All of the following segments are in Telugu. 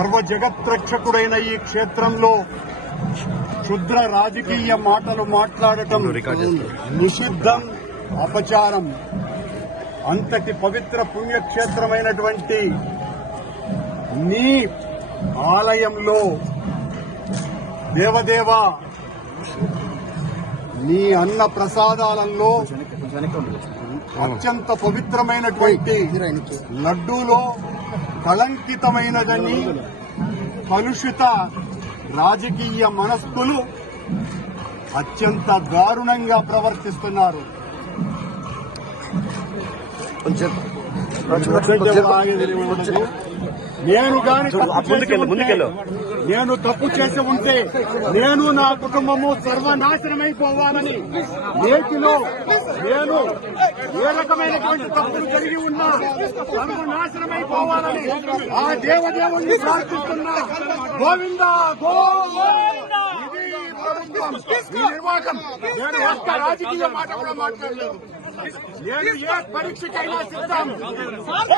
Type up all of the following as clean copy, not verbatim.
సర్వ జగత్రక్షకుడైన ఈ క్షేత్రంలో క్షుద్ర రాజకీయ మాటలు మాట్లాడటం నిషిద్ధం, అపచారం. అంతటి పవిత్ర పుణ్యక్షేత్రమైనటువంటి నీ ఆలయంలో దేవదేవ నీ అన్న ప్రసాదాలలో అత్యంత పవిత్రమైనటువంటి లడ్డూలో కళంకితమైనదని కలుషిత రాజకీయ మనస్కులు అత్యంత దారుణంగా ప్రవర్తిస్తున్నారు. నేను తప్పు చేసి ఉంటే నేను నా కుటుంబము సర్వనాశనమైపోవాలని, నేటిలో నేను ఏ రకమైనటువంటి తప్పులు కలిగి ఉన్నా సర్వనాశనమైపోవాలని ఆ దేవదేవుణ్ణి ప్రార్థిస్తున్నా. గోవిందా గోవిందా. ఇది ప్రభుత్వం, ఈ నిర్వాహకం. నేను ఒక్క రాజకీయ మాట కూడా మాట్లాడలేదు. నేను ఏ పరీక్షకైనా సిద్ధం.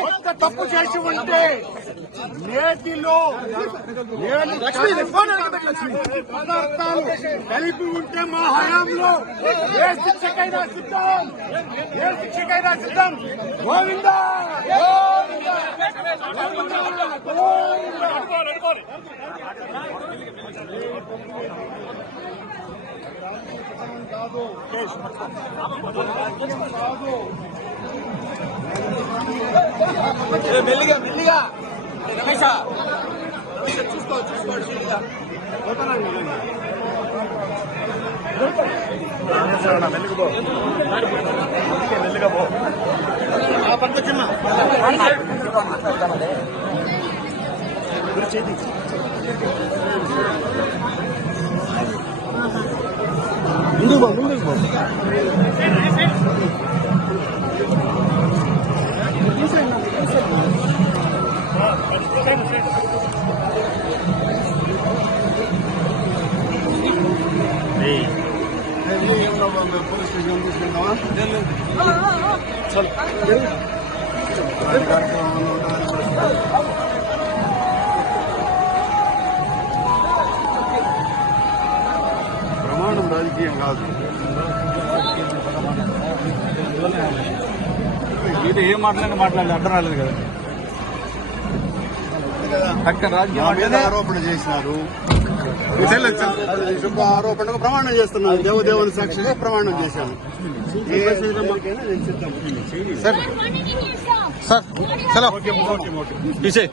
ఒక్క తప్పు చేసి ఉంటే నేటిలో నేను పదార్థాలు కలిపి ఉంటే మా హయాంలో ఏ శిక్షకైనా సిద్ధం, ఏ శిక్షకైనా సిద్ధం. గోవిందా మెల్లిగా మెల్లిగా రమేష చూసుకో మెల్లిగా పో పక్క చిన్న ముందుకు పో. పోలీస్ స్టేషన్ తీసుకెళ్దామా? ప్రమాణం రాజకీయం కాదు. ఇది ఏం మాట్లాడలేదు అర్థం రాలేదు కదా. అక్కడ రాజకీయ ఆరోపణ చేసినారు. ఆరోపణకు ప్రమాణం చేస్తున్నాను. దేవదేవుని సాక్షిగా ప్రమాణం చేశాను. సార్ చలో తీసే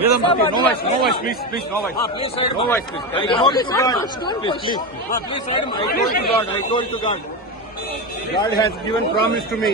No voice, please, no voice. Please, no voice, please. I told to God, please. Please, I told to God. God has given promise to me.